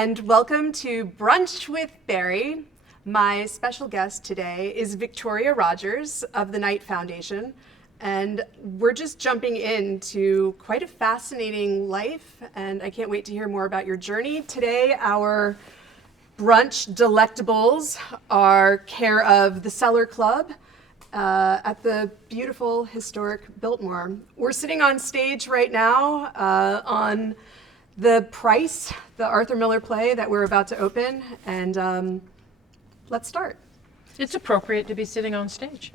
and welcome to Brunch with Bari. My special guest today is Victoria Rogers of the Knight Foundation, and we're just jumping into quite a fascinating life, and I can't wait to hear more about your journey. Today, our brunch delectables are care of the Cellar Club at the beautiful, historic Biltmore. We're sitting on stage right now on The Price, the Arthur Miller play that we're about to open, and let's start. It's appropriate to be sitting on stage.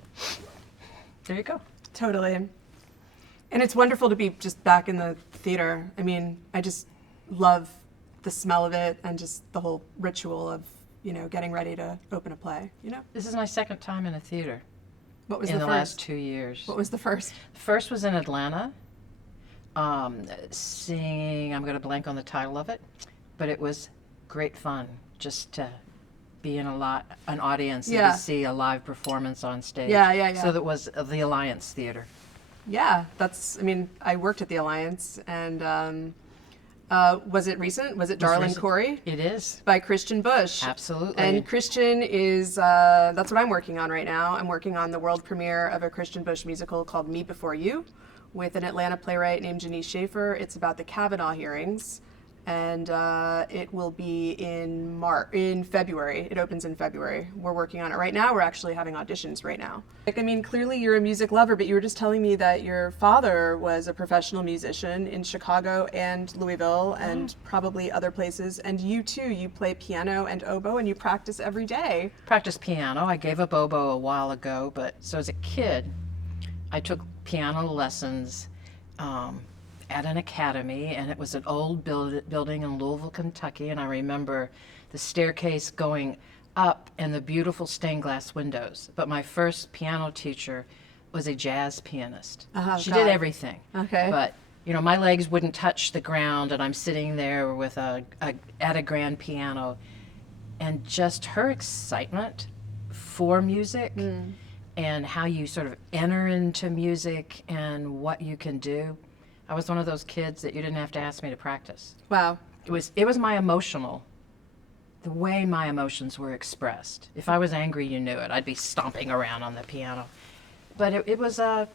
There you go. Totally. And it's wonderful to be just back in the theater. I mean, I just love the smell of it and just the whole ritual of, getting ready to open a play, This is my second time in a theater What was in the the first? last 2 years. What was the first? The first was in Atlanta, singing, I'm going to blank on the title of it, but it was great fun just to be in an audience and to see a live performance on stage. Yeah. So that was the Alliance Theater. Yeah, I worked at the Alliance, and was it recent? Was it Darlin' recent. Corey? It is. By Christian Bush. Absolutely. And Christian is, that's what I'm working on right now. I'm working on the world premiere of a Christian Bush musical called Me Before You with an Atlanta playwright named Janice Schaefer. It's about the Kavanaugh hearings, and it will be in February. It opens in February. We're working on it right now. We're actually having auditions right now. Clearly you're a music lover, but you were just telling me that your father was a professional musician in Chicago and Louisville and probably other places. And you too, you play piano and oboe and you practice every day. Practice piano. I gave up oboe a while ago, but so as a kid, I took piano lessons at an academy, and it was an old building in Louisville, Kentucky, and I remember the staircase going up and the beautiful stained glass windows. But my first piano teacher was a jazz pianist. She did everything. Okay. But my legs wouldn't touch the ground, and I'm sitting there with at a grand piano, and just her excitement for music and how you sort of enter into music and what you can do. I was one of those kids that you didn't have to ask me to practice. Wow. It was the way my emotions were expressed. If I was angry, you knew it. I'd be stomping around on the piano. But it was a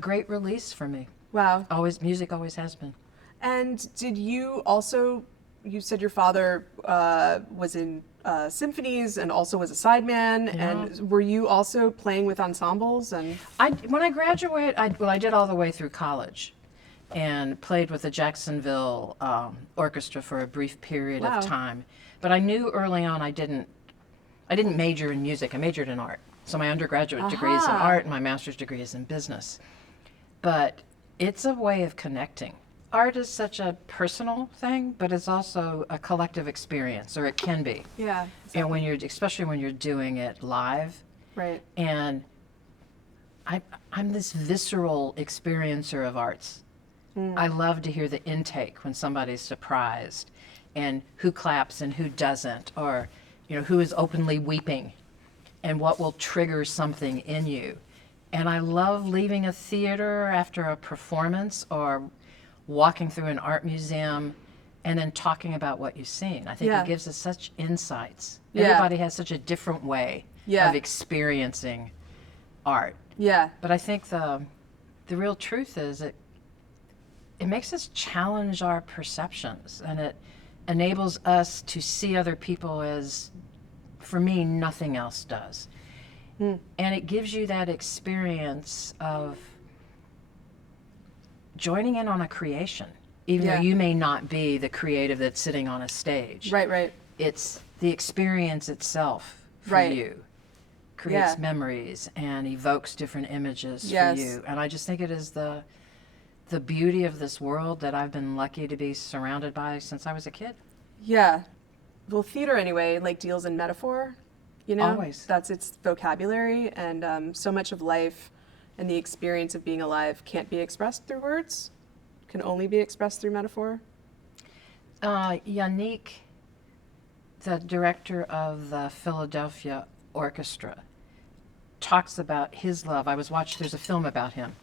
great release for me. Wow. Music always has been. And did you also, you said your father was in symphonies and also was a sideman, and were you also playing with ensembles? And when I graduated, I did all the way through college and played with the Jacksonville Orchestra for a brief period of time. But I knew early on I didn't major in music. I majored in art. So my undergraduate degree is in art and my master's degree is in business. But it's a way of connecting. Art is such a personal thing, but it's also a collective experience, or it can be. Yeah. Exactly. And especially when you're doing it live. Right. And I'm this visceral experiencer of arts. I love to hear the intake when somebody's surprised, and who claps and who doesn't, or who is openly weeping, and what will trigger something in you. And I love leaving a theater after a performance or walking through an art museum and then talking about what you've seen. I think it gives us such insights. Everybody has such a different way of experiencing art. Yeah. But I think the real truth is it makes us challenge our perceptions, and it enables us to see other people as, for me, nothing else does. And it gives you that experience of joining in on a creation, even though you may not be the creative that's sitting on a stage. Right. It's the experience itself for you. Creates memories and evokes different images for you. And I just think it is the beauty of this world that I've been lucky to be surrounded by since I was a kid. Yeah. Well, theater anyway, deals in metaphor, Always. That's its vocabulary, and so much of life and the experience of being alive can't be expressed through words, can only be expressed through metaphor. Yannick, the director of the Philadelphia Orchestra, talks about his love. There's a film about him,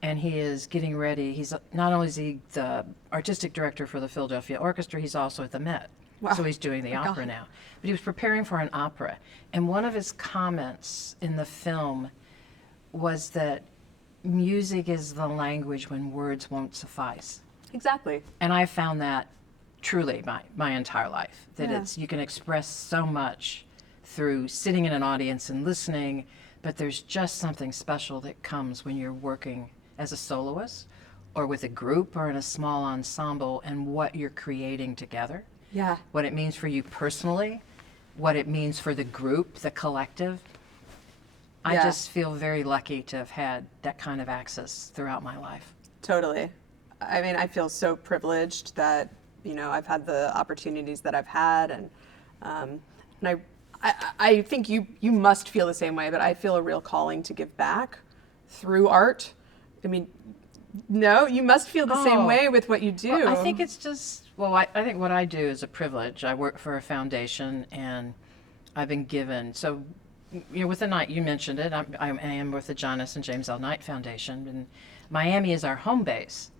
and he is getting ready. He's not only is he the artistic director for the Philadelphia Orchestra, he's also at the Met. Wow. So he's doing the My opera God. now. But he was preparing for an opera. And one of his comments in the film was that music is the language when words won't suffice. Exactly. And I found that truly my entire life, that Yeah. you can express so much through sitting in an audience and listening, but there's just something special that comes when you're working as a soloist or with a group or in a small ensemble, and what you're creating together, Yeah. what it means for you personally, what it means for the group, the collective. I Yeah. just feel very lucky to have had that kind of access throughout my life. Totally. I mean, I feel so privileged that, I've had the opportunities that I've had, and I think you must feel the same way, but I feel a real calling to give back through art. I mean, no, you must feel the same Oh. way with what you do. Well, I think it's just, I think what I do is a privilege. I work for a foundation, and I've been given, so, with the Knight, you mentioned it, I am with the John S. and James L. Knight Foundation, and Miami is our home base,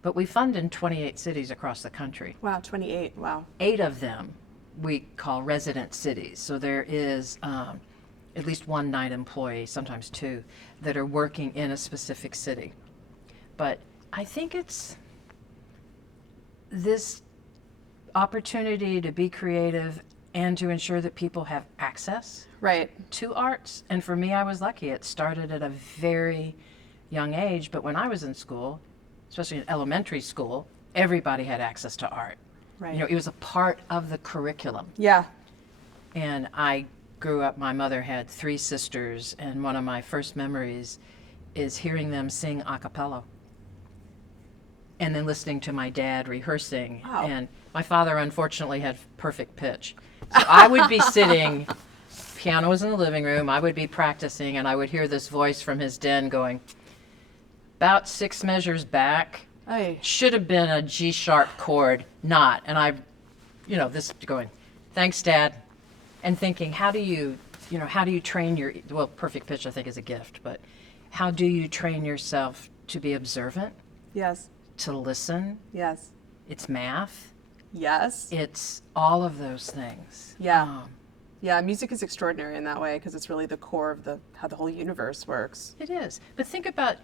but we fund in 28 cities across the country. Wow, 28. Wow. 8 of them we call resident cities. So there is at least one Knight employee, sometimes 2, that are working in a specific city. But I think it's this opportunity to be creative and to ensure that people have access Right. to arts. And for me, I was lucky. It started at a very young age, but when I was in school, especially in elementary school, everybody had access to art. Right. It was a part of the curriculum. Yeah. And I grew up, my mother had 3 sisters, and one of my first memories is hearing them sing a cappella. And then listening to my dad rehearsing. Wow. And my father, unfortunately, had perfect pitch. So I would be sitting, piano was in the living room, I would be practicing, and I would hear this voice from his den going, about 6 measures back, Ay. should have been a G sharp chord, not. And I, this going, thanks, Dad. And thinking, how do you train perfect pitch I think is a gift, but how do you train yourself to be observant, Yes. to listen? Yes. It's math. Yes. It's all of those things. Yeah. Yeah, music is extraordinary in that way because it's really the core of how the whole universe works. It is. But think about,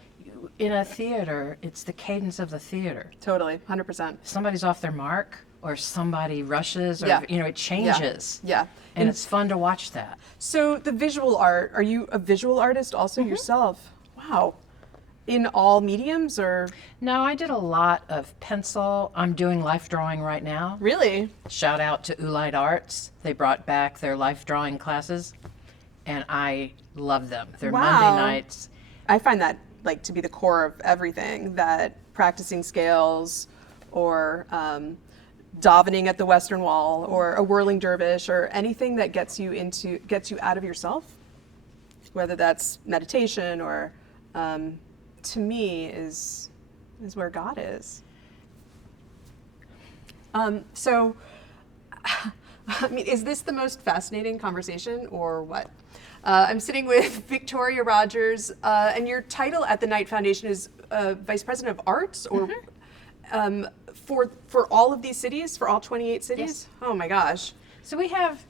in a theater, it's the cadence of the theater. Totally, 100%. If somebody's off their mark, or somebody rushes, or Yeah. it changes. Yeah. And it's fun to watch that. So the visual art, are you a visual artist also yourself? Wow. In all mediums or? No, I did a lot of pencil. I'm doing life drawing right now. Really? Shout out to Ulight Arts. They brought back their life drawing classes, and I love them. They're Wow. Monday nights. I find that to be the core of everything, that practicing scales or davening at the Western Wall or a whirling dervish or anything that gets you out of yourself, whether that's meditation or to me is where God is. So, I mean, is this the most fascinating conversation or what? I'm sitting with Victoria Rogers, and your title at the Knight Foundation is Vice President of Arts, or for all of these cities, for all 28 cities? Yes. Oh my gosh. So we have,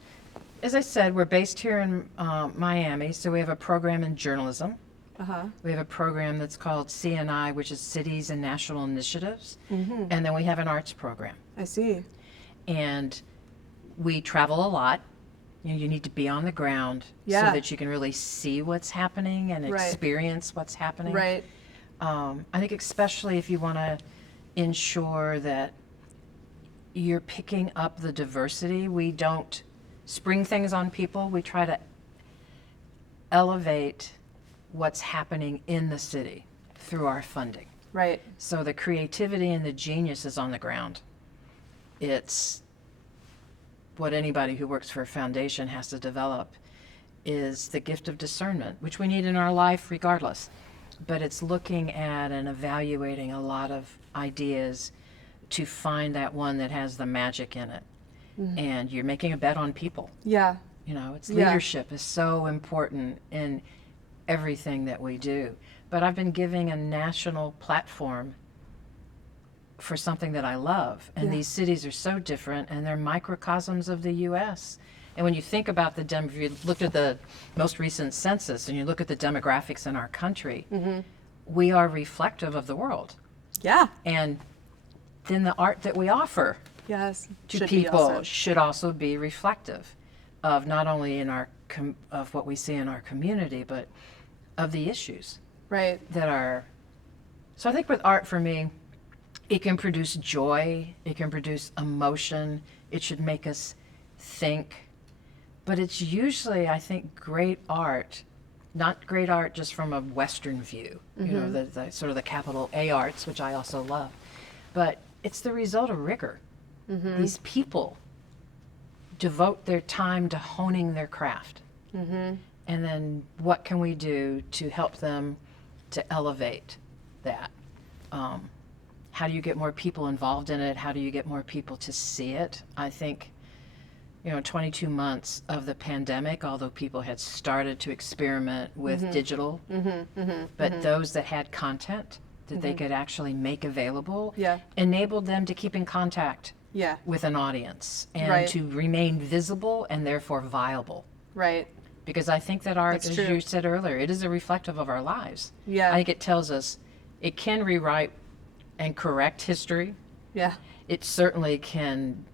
as I said, we're based here in Miami, so we have a program in journalism. Uh-huh. We have a program that's called CNI, which is Cities and National Initiatives. And then we have an arts program. I see. And we travel a lot. You need to be on the ground Yeah. so that you can really see what's happening and Right. experience what's happening. Right. I think especially if you want to ensure that you're picking up the diversity. We don't spring things on people. We try to elevate what's happening in the city through our funding. Right. So the creativity and the genius is on the ground. It's what anybody who works for a foundation has to develop, is the gift of discernment, which we need in our life regardless. But it's looking at and evaluating a lot of ideas to find that one that has the magic in it. And you're making a bet on people. Yeah. It's Yeah. leadership is so important in everything that we do. But I've been giving a national platform for something that I love. And these cities are so different, and they're microcosms of the U.S. And when you think about if you looked at the most recent census and you look at the demographics in our country, we are reflective of the world. Yeah. And then the art that we offer to people should also be reflective of not only in our of what we see in our community, but of the issues that are. So I think with art, for me, it can produce joy, it can produce emotion, it should make us think, but it's usually, I think, great art, not great art just from a Western view, you know, the sort of the capital A arts, which I also love, but it's the result of rigor. These people devote their time to honing their craft. And then what can we do to help them to elevate that? How do you get more people involved in it? How do you get more people to see it? I think, 22 months of the pandemic, although people had started to experiment with digital, but those that had content that they could actually make available enabled them to keep in contact with an audience and to remain visible and therefore viable. Right. Because I think that art, as you said earlier, it is a reflective of our lives. I think it tells us, it can rewrite and correct history. It certainly can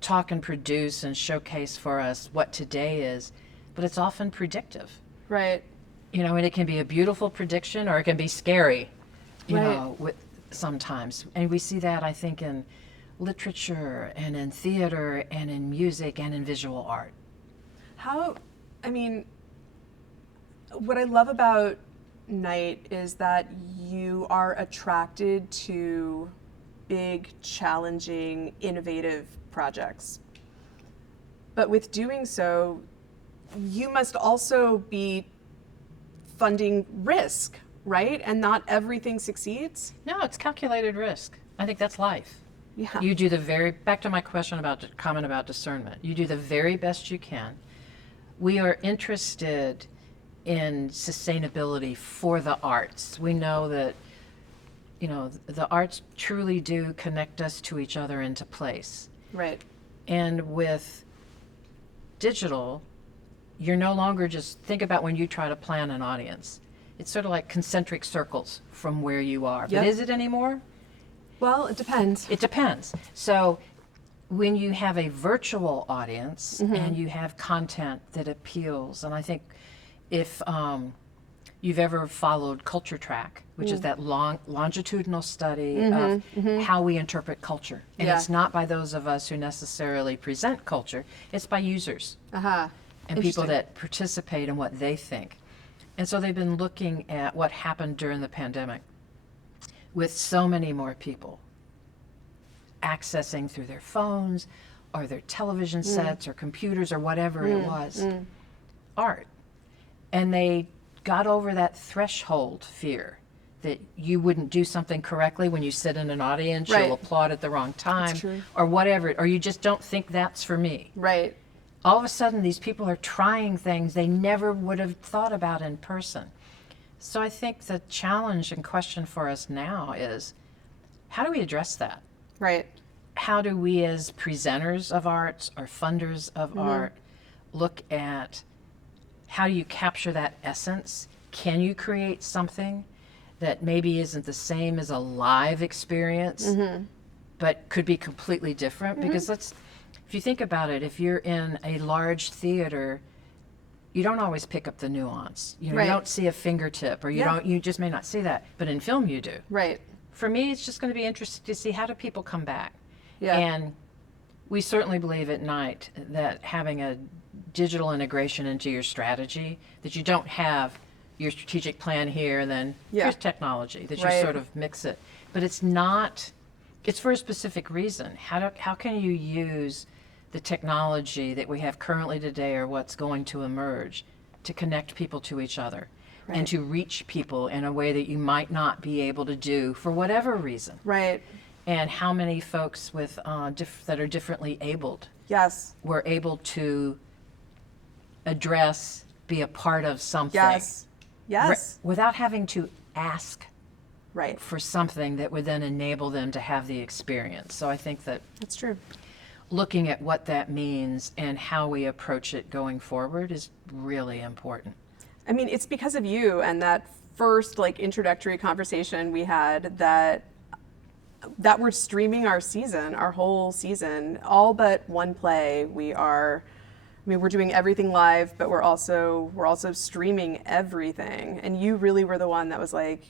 talk and produce and showcase for us what today is, but it's often predictive. Right. And it can be a beautiful prediction or it can be scary, sometimes. And we see that, I think, in literature and in theater and in music and in visual art. What I love about Night is that you are attracted to big, challenging, innovative projects. But with doing so, you must also be funding risk, right? And not everything succeeds? No, it's calculated risk. I think that's life. You do back to my comment about discernment. You do the very best you can. We are interested in sustainability for the arts. We know that, the arts truly do connect us to each other and to place. Right. And with digital, you're no longer just, think about when you try to plan an audience. It's sort of like concentric circles from where you are. But is it anymore? Well, it depends. It depends. So when you have a virtual audience and you have content that appeals, and I think if you've ever followed Culture Track, which is that longitudinal study of how we interpret culture. And it's not by those of us who necessarily present culture, it's by users and people that participate in what they think. And so they've been looking at what happened during the pandemic with so many more people accessing through their phones or their television sets or computers or whatever it was, art. And they got over that threshold fear that you wouldn't do something correctly when you sit in an audience, you'll applaud at the wrong time or whatever, or you just don't think that's for me. Right. All of a sudden, these people are trying things they never would have thought about in person. So I think the challenge and question for us now is, how do we address that? Right. How do we as presenters of arts or funders of art look at how do you capture that essence? Can you create something that maybe isn't the same as a live experience, but could be completely different? Because if you think about it, if you're in a large theater, you don't always pick up the nuance. You don't see a fingertip, or you just may not see that. But in film, you do. Right. For me, it's just going to be interesting to see how do people come back. And we certainly believe at Night that having a digital integration into your strategy, that you don't have your strategic plan here and then here's technology, that you sort of mix it. But it's not, it's for a specific reason. How can you use the technology that we have currently today or what's going to emerge to connect people to each other and to reach people in a way that you might not be able to do for whatever reason? Right. And how many folks with that are differently abled were able to address, be a part of something Yes. without having to ask Right. for something that would then enable them to have the experience. So I think that That's true. looking at what that means and how we approach it going forward is really important. I mean, it's because of you and that first like introductory conversation we had that we're streaming our season, our whole season, all but one play. We're doing everything live, but we're also streaming everything. And you really were the one that was like,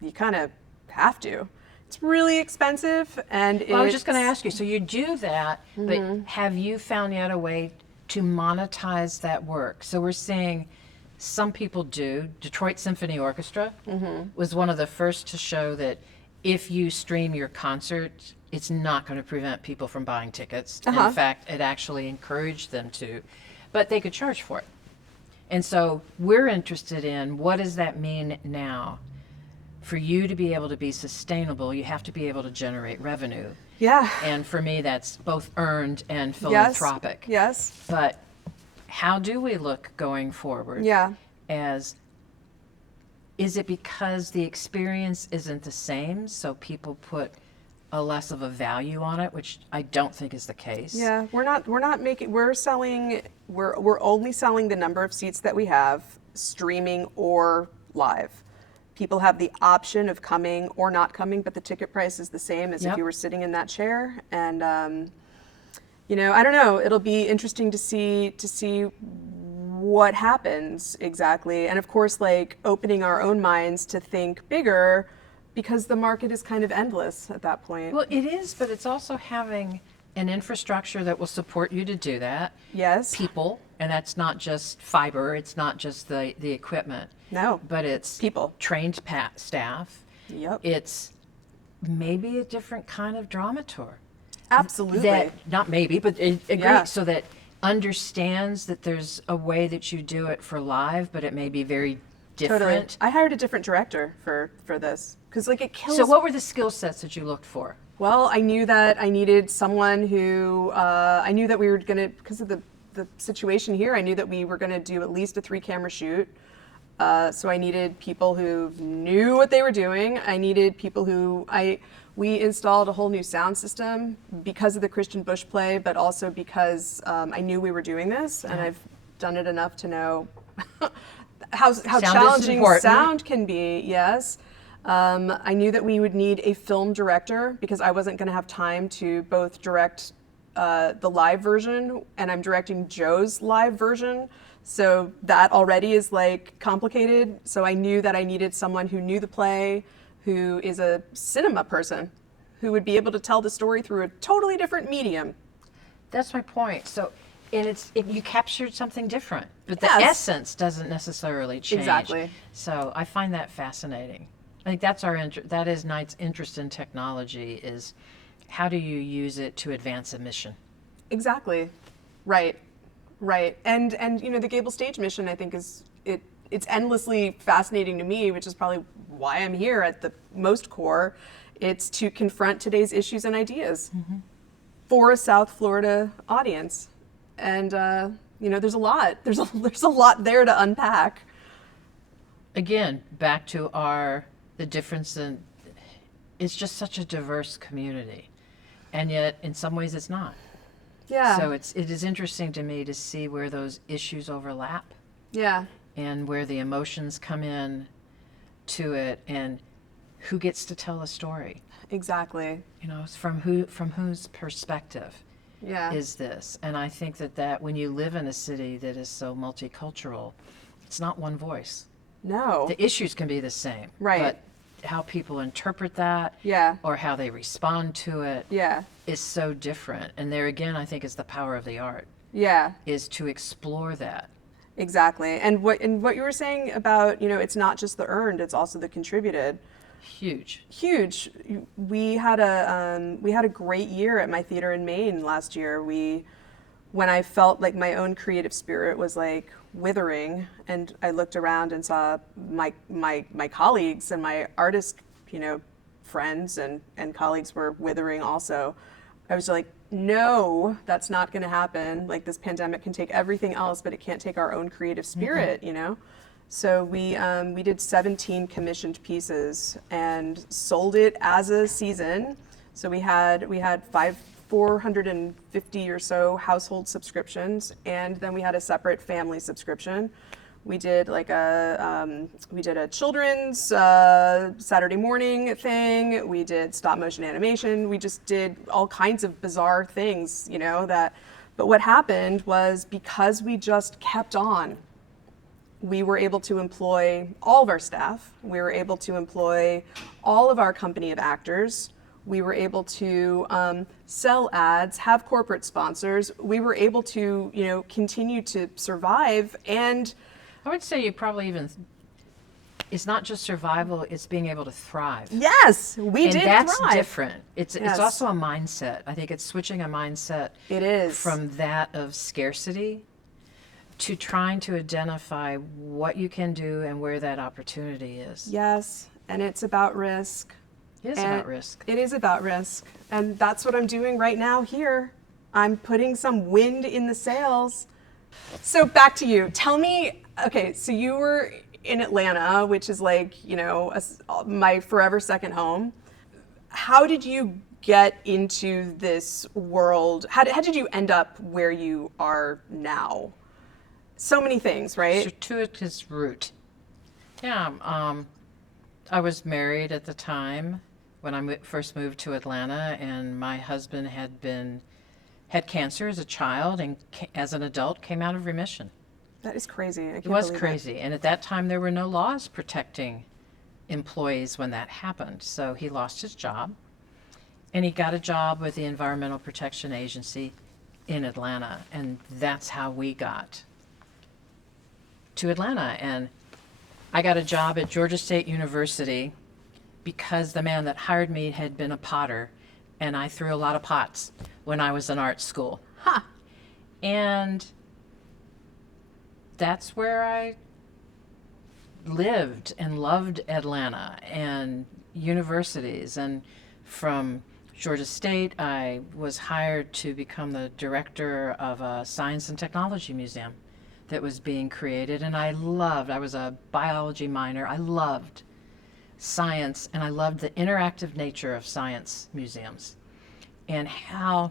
you kind of have to. It's really expensive, and Well, I was just going to ask you, so you do that, but have you found yet a way to monetize that work? So we're seeing some people do. Detroit Symphony Orchestra was one of the first to show that if you stream your concert, it's not going to prevent people from buying tickets. In fact, it actually encouraged them to, but they could charge for it. And so we're interested in, what does that mean now? For you to be able to be sustainable, you have to be able to generate revenue. Yeah. And for me, that's both earned and philanthropic. Yes. But how do we look going forward? Yeah. Is it because the experience isn't the same, so people put a less of a value on it, which I don't think is the case? Yeah, we're only selling the number of seats that we have, streaming or live. People have the option of coming or not coming, but the ticket price is the same as if you were sitting in that chair. And I don't know. It'll be interesting to see what happens exactly. And of course, like opening our own minds to think bigger, because the market is kind of endless at that point. Well, it is, but it's also having an infrastructure that will support you to do that. Yes. People, and that's not just fiber, it's not just the equipment. No. But it's People. Trained staff. Yep. It's maybe a different kind of dramaturg. Absolutely. That, not maybe, but agree, Yeah. so that understands that there's a way that you do it for live, but it may be very different. Totally. I hired a different director for this because like it kills. So what were the skill sets that you looked for? Well, I knew that I needed someone who I knew that we were gonna, because of the situation here, I knew that we were gonna do at least a 3-camera shoot. So I needed people who knew what they were doing. I needed people who we installed a whole new sound system because of the Christian Bush play, but also because I knew we were doing this, and I've done it enough to know how challenging sound can be. Yes. I knew that we would need a film director because I wasn't going to have time to both direct the live version, and I'm directing Joe's live version. So that already is like complicated. So I knew that I needed someone who knew the play, who is a cinema person, who would be able to tell the story through a totally different medium. That's my point. So, and you captured something different, but the Yes. essence doesn't necessarily change. Exactly. So I find that fascinating. I think that's that is Knight's interest in technology, is how do you use it to advance a mission? Exactly. Right. Right. And the Gable Stage mission, I think, it's endlessly fascinating to me, which is probably why I'm here at the most core. It's to confront today's issues and ideas for a South Florida audience. And there's a lot. There's a lot there to unpack. Again, back to the difference in, it's just such a diverse community, and yet in some ways it's not. Yeah. So it is interesting to me to see where those issues overlap. Yeah. And where the emotions come in to it, and who gets to tell the story. Exactly. It's from whose perspective Yeah. is this? And I think that when you live in a city that is so multicultural, it's not one voice. No. The issues can be the same. Right. But how people interpret that, Yeah. or how they respond to it, Yeah. is so different. And there again, I think, is the power of the art, Yeah. is to explore that. Exactly. And what you were saying about, it's not just the earned, it's also the contributed. Huge. Huge. We had a great year at my theater in Maine last year. When I felt like my own creative spirit was like withering, and I looked around and saw my colleagues and my artist, friends and colleagues were withering also. I was like, no, that's not going to happen. Like, this pandemic can take everything else, but it can't take our own creative spirit, So we did 17 commissioned pieces and sold it as a season. So we had 450 or so household subscriptions, and then we had a separate family subscription. We did a children's Saturday morning thing. We did stop motion animation. We just did all kinds of bizarre things, But what happened was, because we just kept on, we were able to employ all of our staff. We were able to employ all of our company of actors. We were able to sell ads, have corporate sponsors. We were able to, continue to survive. And I would say you probably even, it's not just survival, it's being able to thrive. yes, we did And that's thrive. different. It's Yes. also a mindset. I think it's switching a mindset It is. from that of scarcity to trying to identify what you can do and where that opportunity is. Yes, and it's about risk. It is And about risk. It is about risk. And that's what I'm doing right now here. I'm putting some wind in the sails. So back to you. Tell me, okay, so you were in Atlanta, which is like, my forever second home. How did you get into this world? How did you end up where you are now? So many things, right? Circuitous route. Yeah, I was married at the time when I first moved to Atlanta, and my husband had cancer as a child, and as an adult came out of remission. That is crazy. I can't It was believe crazy, and at that time there were no laws protecting employees when that happened. So he lost his job, and he got a job with the Environmental Protection Agency in Atlanta, and that's how we got to Atlanta. And I got a job at Georgia State University because the man that hired me had been a potter, and I threw a lot of pots when I was in art school. Huh. And that's where I lived and loved Atlanta and universities. And from Georgia State, I was hired to become the director of a science and technology museum that was being created. And I was a biology minor. I loved science, and I loved the interactive nature of science museums and how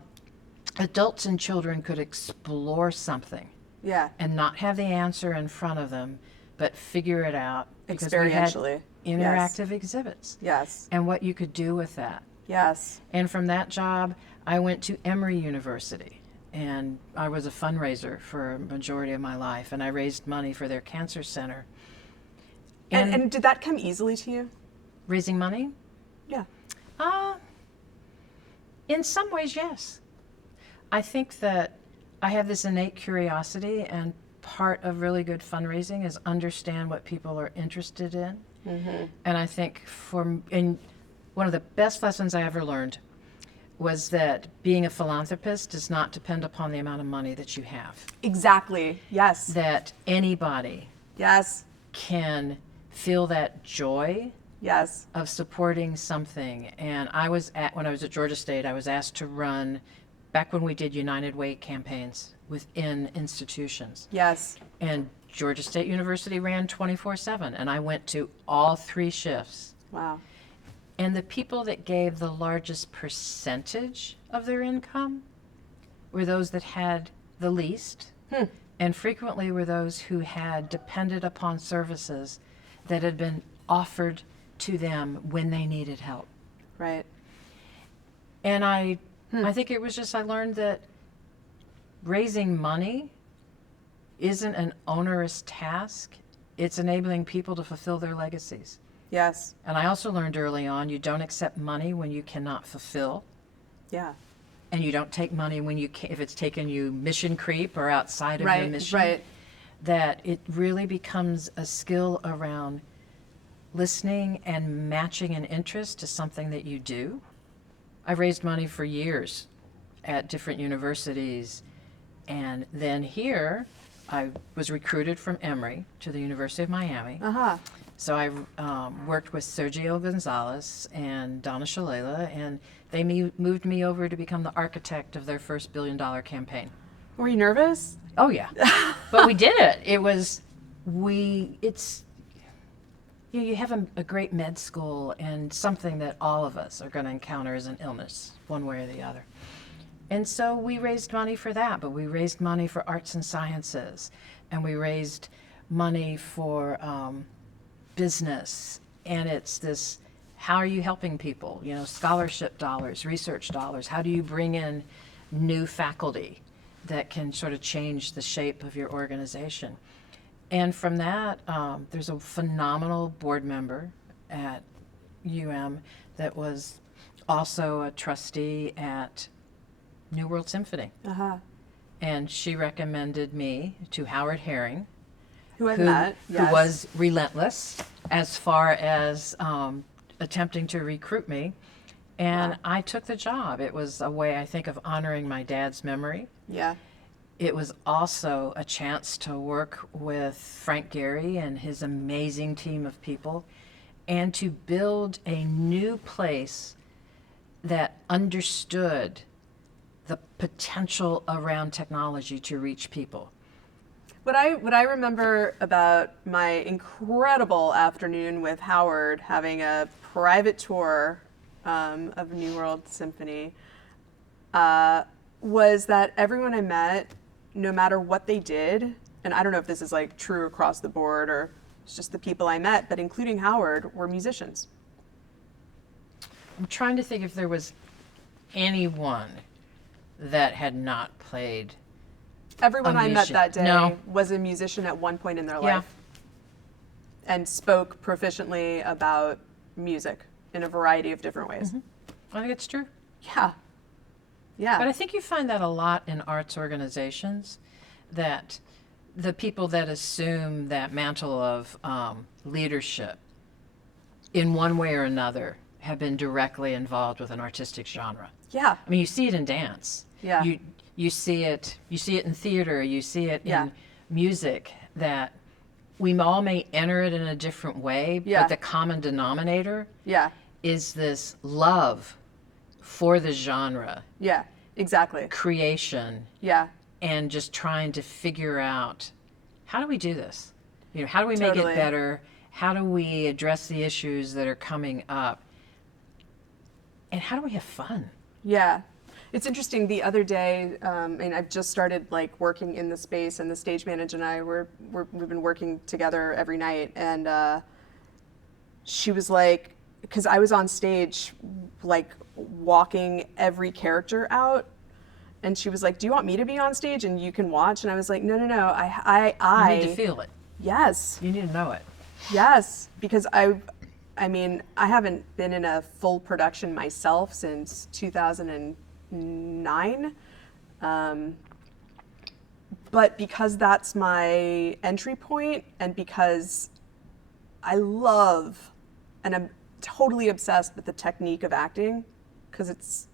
adults and children could explore something Yeah. and not have the answer in front of them, but figure it out because we had Experientially. interactive exhibits Yes. and what you could do with that. Yes. And from that job, I went to Emory University, and I was a fundraiser for a majority of my life, and I raised money for their cancer center. And did that come easily to you? Raising money? Yeah. In some ways, yes. I think that I have this innate curiosity, and part of really good fundraising is understand what people are interested in. Mm-hmm. And I think and one of the best lessons I ever learned was that being a philanthropist does not depend upon the amount of money that you have. Exactly. Yes. That anybody Yes. can feel that joy Yes. of supporting something. And when I was at Georgia State, I was asked to run, back when we did United Way campaigns within institutions. Yes. And Georgia State University ran 24/7, and I went to all 3 shifts. Wow. And the people that gave the largest percentage of their income were those that had the least, and frequently were those who had depended upon services that had been offered to them when they needed help. Right. And I think it was just, I learned that raising money isn't an onerous task. It's enabling people to fulfill their legacies. Yes. And I also learned early on, you don't accept money when you cannot fulfill. Yeah. And you don't take money when if it's taken you mission creep or outside of your mission. Right. That it really becomes a skill around listening and matching an interest to something that you do. I raised money for years at different universities, and then here I was recruited from Emory to the University of Miami. Uh-huh. So I worked with Sergio Gonzalez and Donna Shalala, and they moved me over to become the architect of their first $1 billion campaign. Were you nervous? Oh yeah, but we did it. It was it's, you have a great med school, and something that all of us are going to encounter is an illness, one way or the other. And so we raised money for that, but we raised money for arts and sciences, and we raised money for business. And it's this, how are you helping people? Scholarship dollars, research dollars. How do you bring in new faculty that can sort of change the shape of your organization? And from that, there's a phenomenal board member at UM that was also a trustee at New World Symphony. Uh-huh. And she recommended me to Howard Herring, Who I've met, who yes. was relentless as far as attempting to recruit me. And Wow. I took the job. It was a way, I think, of honoring my dad's memory. Yeah. It was also a chance to work with Frank Gehry and his amazing team of people, and to build a new place that understood the potential around technology to reach people. What I remember about my incredible afternoon with Howard, having a private tour of New World Symphony, was that everyone I met, no matter what they did, and I don't know if this is like true across the board or it's just the people I met, but including Howard, were musicians. I'm trying to think if there was anyone that had not played. Everyone I met musician. that day No. was a musician at one point in their Yeah. life and spoke proficiently about music in a variety of different ways. I think it's true. Yeah. Yeah. But I think you find that a lot in arts organizations, that the people that assume that mantle of leadership in one way or another have been directly involved with an artistic genre. Yeah. I mean, you see it in dance. Yeah. You see it in theater, you see it Yeah. in music, that we all may enter it in a different way, Yeah. but the common denominator Yeah. is this love for the genre, Yeah. Exactly. creation, Yeah. and just trying to figure out, how do we do this? How do we make Totally. it better? How do we address the issues that are coming up? And how do we have fun? Yeah. It's interesting. The other day, and I've just started like working in the space, and the stage manager and I we've been working together every night, and she was like, because I was on stage, like walking every character out, and she was like, "Do you want me to be on stage and you can watch?" And I was like, "No, no, no. You need to feel it. Yes, You need to know it. yes, because I mean, I haven't been in a full production myself since 2009. But because that's my entry point, and because I love and I'm totally obsessed with the technique of acting, because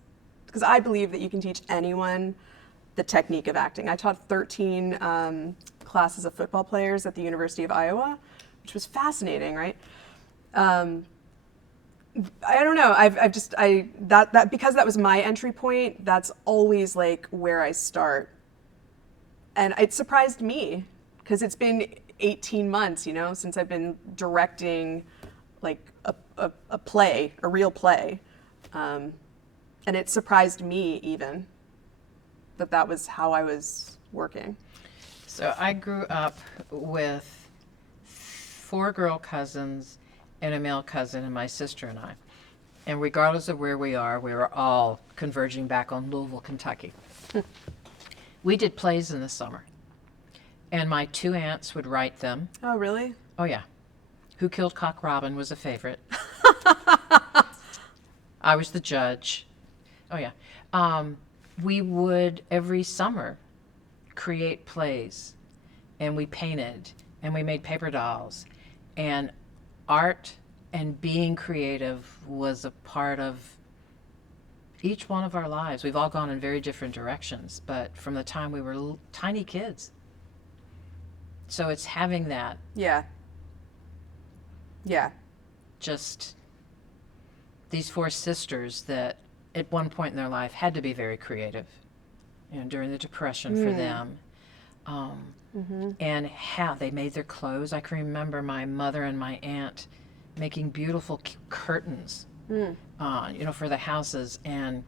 I believe that you can teach anyone the technique of acting. I taught 13 classes of football players at the University of Iowa, which was fascinating, right? I don't know. That because that was my entry point. That's always like where I start, and it surprised me because it's been 18 months, since I've been directing, like a play, a real play, and it surprised me even that was how I was working. So I grew up with 4 girl cousins and a male cousin, and my sister and I. And regardless of where we were all converging back on Louisville, Kentucky. We did plays in the summer, and my 2 aunts would write them. Oh, really? Oh, yeah. Who Killed Cock Robin was a favorite. I was the judge. Oh, yeah. We would, every summer, create plays, and we painted, and we made paper dolls, and art and being creative was a part of each one of our lives. We've all gone in very different directions, but from the time we were tiny kids. So it's having that, Yeah. Yeah. just these 4 sisters that at one point in their life had to be very creative, during the Depression for them. and how they made their clothes. I can remember my mother and my aunt making beautiful curtains, for the houses, and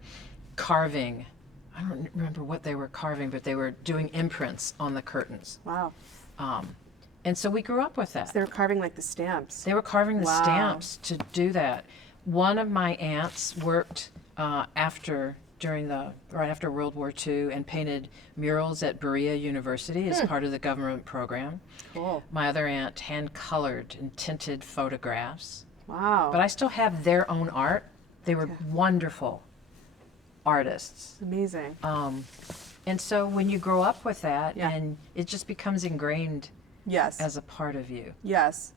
carving. I don't remember what they were carving, but they were doing imprints on the curtains. Wow. And so we grew up with that. So they were carving like the stamps. They were carving the Wow. stamps to do that. One of my aunts worked right after World War II and painted murals at Berea University as part of the government program. Cool. My other aunt hand-colored and tinted photographs. Wow. But I still have their own art. They were wonderful artists. Amazing. And so when you grow up with that, Yeah. and it just becomes ingrained Yes. as a part of you. Yes.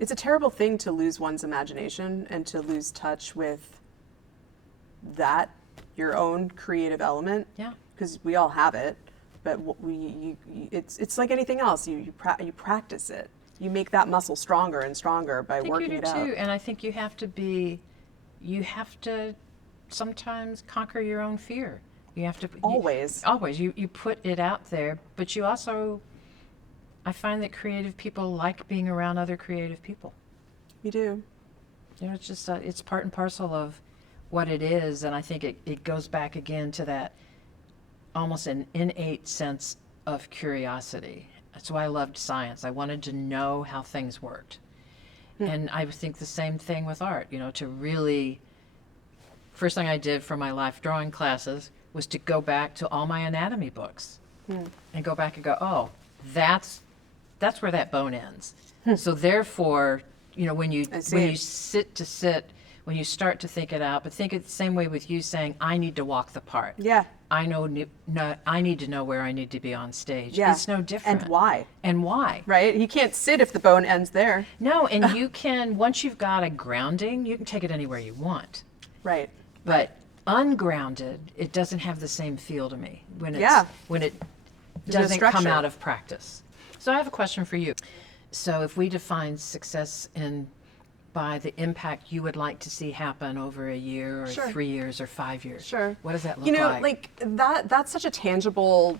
It's a terrible thing to lose one's imagination and to lose touch with that, your own creative element. Yeah. Because we all have it, but it's like anything else. You practice it. You make that muscle stronger and stronger by I think working you do it out. too, and I think you have to sometimes conquer your own fear. You have to Always. You put it out there, but you also, I find that creative people like being around other creative people. You do. It's just it's part and parcel of what it is, and I think it goes back again to that almost an innate sense of curiosity. That's why I loved science. I wanted to know how things worked. And I think the same thing with art, to really, first thing I did for my life drawing classes was to go back to all my anatomy books and go back and go, oh, that's where that bone ends. So therefore, when you when you start to think it out, but think it the same way with you saying, I need to walk the part. Yeah. I need to know where I need to be on stage. Yeah. It's no different. And why? And why? Right? You can't sit if the bone ends there. No, and you can, once you've got a grounding, you can take it anywhere you want. Right. But ungrounded, it doesn't have the same feel to me when it There's no doesn't come structure. out of practice. So I have a question for you. So if we define success by the impact you would like to see happen over a year or Sure. 3 years or 5 years. Sure. What does that look like? Like that's such a tangible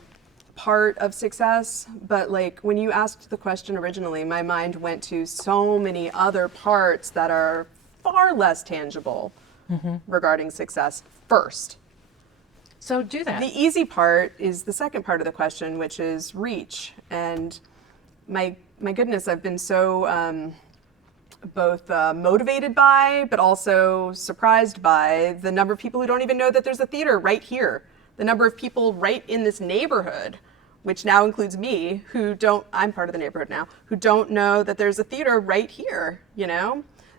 part of success, but like when you asked the question originally, my mind went to so many other parts that are far less tangible regarding success first. So do that. The easy part is the second part of the question, which is reach. And my goodness, I've been so both motivated by, but also surprised by the number of people who don't even know that there's a theater right here. The number of people right in this neighborhood, which now includes me, I'm part of the neighborhood now, who don't know that there's a theater right here,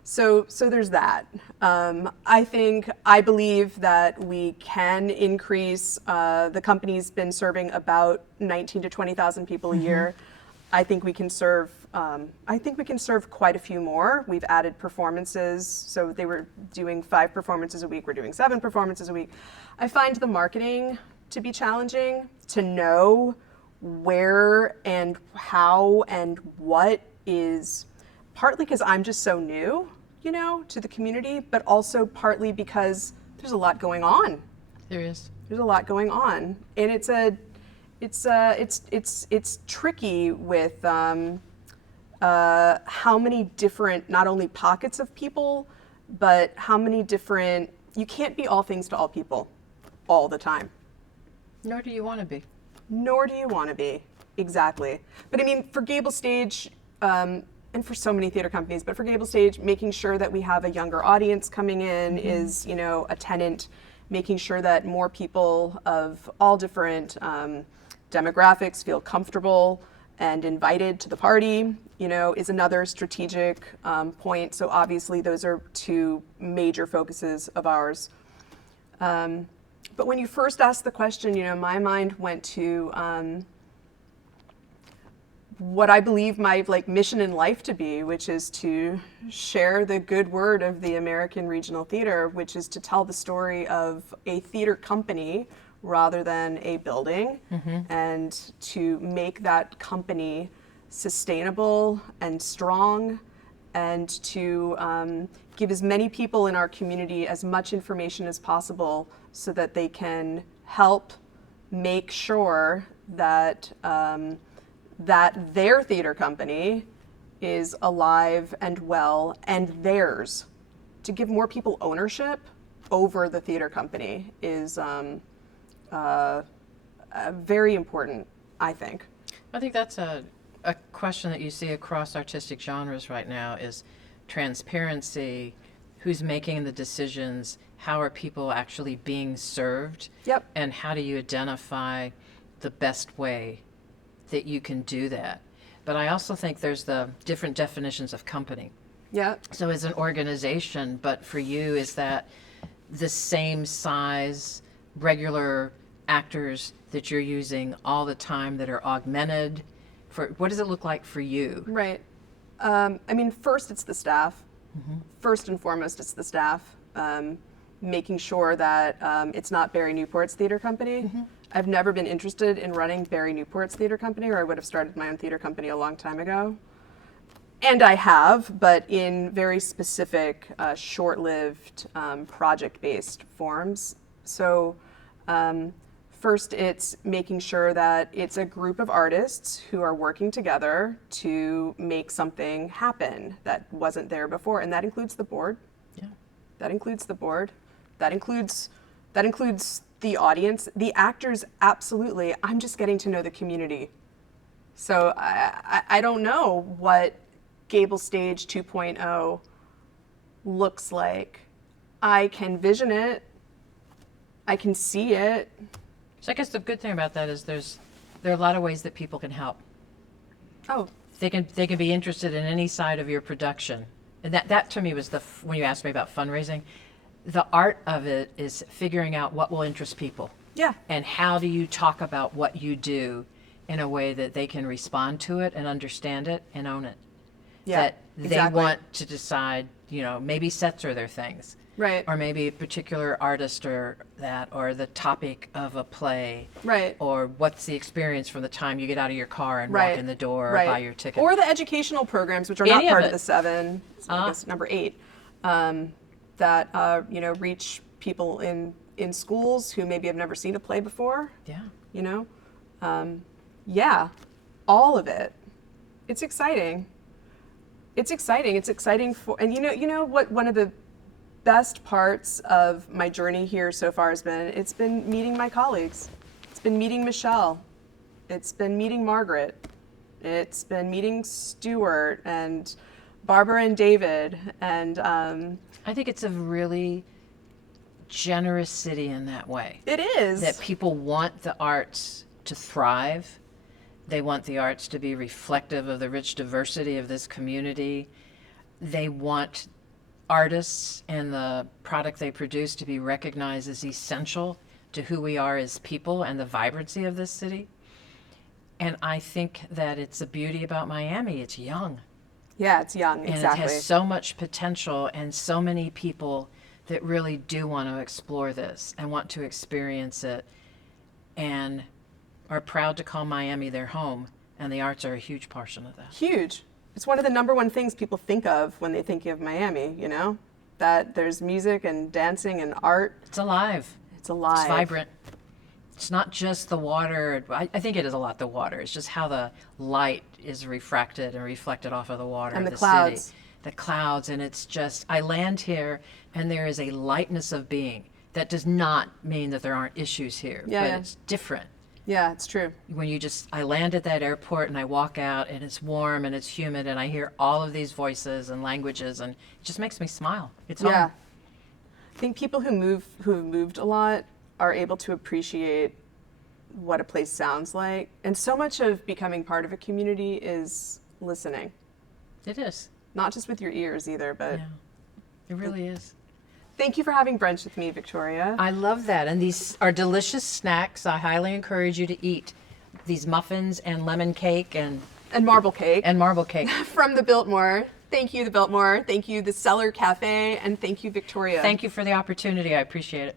So there's that. I believe that we can increase, the company's been serving about 19 to 20,000 people a year. I think we can serve quite a few more. We've added performances. So they were doing 5 performances a week. We're doing 7 performances a week. I find the marketing to be challenging, to know where and how and what is, partly because I'm just so new, to the community, but also partly because there's a lot going on. There is. There's a lot going on, and it's tricky with how many different, not only pockets of people, but how many different. You can't be all things to all people, all the time. Nor do you want to be. Nor do you want to be. Exactly. But I mean, for Gable Stage, and for so many theater companies, but for Gable Stage, making sure that we have a younger audience coming in is, a tenant. Making sure that more people of all different demographics feel comfortable and invited to the party, is another strategic point. So obviously those are 2 major focuses of ours. But when you first asked the question, my mind went to what I believe my mission in life to be, which is to share the good word of the American Regional Theater, which is to tell the story of a theater company rather than a building, and to make that company sustainable and strong, and to give as many people in our community as much information as possible so that they can help make sure that that their theater company is alive and well and theirs. To give more people ownership over the theater company is very important, I think. I think that's a question that you see across artistic genres right now is transparency, who's making the decisions, how are people actually being served, Yep. and how do you identify the best way that you can do that. But I also think there's the different definitions of company. Yeah. So as an organization, but for you, is that the same size, regular actors that you're using all the time that are augmented? For what does it look like for you? Right. I mean, first it's the staff. First and foremost, it's the staff. Making sure that it's not Barry Newport's theater company. I've never been interested in running Barry Newport's theater company, or I would have started my own theater company a long time ago. And I have, but in very specific, short-lived, project-based forms. So first, it's making sure that it's a group of artists who are working together to make something happen that wasn't there before, and that includes the board. Yeah. That includes the board. That includes the audience, the actors. Absolutely. I'm just getting to know the community. So I don't know what Gable Stage 2.0 looks like. I can vision it. I can see it. So I guess the good thing about that is there are a lot of ways that people can help. Oh, They can be interested in any side of your production, and that to me was when you asked me about fundraising, the art of it is figuring out what will interest people. yeah. And how do you talk about what you do in a way that they can respond to it and understand it and own it. Yeah. That they exactly. want to decide, maybe sets are their things. Right. Or maybe a particular artist or the topic of a play. Right. Or what's the experience from the time you get out of your car and Right. walk in the door Right. or buy your ticket. Or the educational programs, which are Any not part of of the it. 7, so I guess number 8, that reach people in schools who maybe have never seen a play before. Yeah. Yeah, all of it. It's exciting. It's exciting. It's exciting for, and you know what one of the best parts of my journey here so far has been? It's been meeting my colleagues. It's been meeting Michelle. It's been meeting Margaret. It's been meeting Stuart and Barbara and David. And I think it's a really generous city in that way. it is. That people want the arts to thrive. They want the arts to be reflective of the rich diversity of this community. They want artists and the product they produce to be recognized as essential to who we are as people and the vibrancy of this city. And I think that it's a beauty about Miami. It's young. Yeah, it's young. And Exactly. it has so much potential and so many people that really do want to explore this and want to experience it and are proud to call Miami their home. And the arts are a huge portion of that. Huge. It's one of the number one things people think of when they think of Miami, that there's music and dancing and art. It's alive. It's alive. It's vibrant. It's not just the water. I think it is a lot the water. It's just how the light is refracted and reflected off of the water And of the the clouds. city. The clouds, and it's just, I land here and there is a lightness of being. That does not mean that there aren't issues here, Yeah, but yeah. it's different. Yeah, it's true. When I land at that airport and I walk out and it's warm and it's humid and I hear all of these voices and languages and it just makes me smile. It's Yeah. home. I think people who have moved a lot are able to appreciate what a place sounds like. And so much of becoming part of a community is listening. It is. Not just with your ears either, but Yeah. It really is. thank you for having brunch with me, Victoria. I love that. And these are delicious snacks. I highly encourage you to eat these muffins and lemon cake and Marble cake marble cake. from the Biltmore. Thank you, the Biltmore. Thank you, the Cellar Cafe. And thank you, Victoria. Thank you for the opportunity. I appreciate it.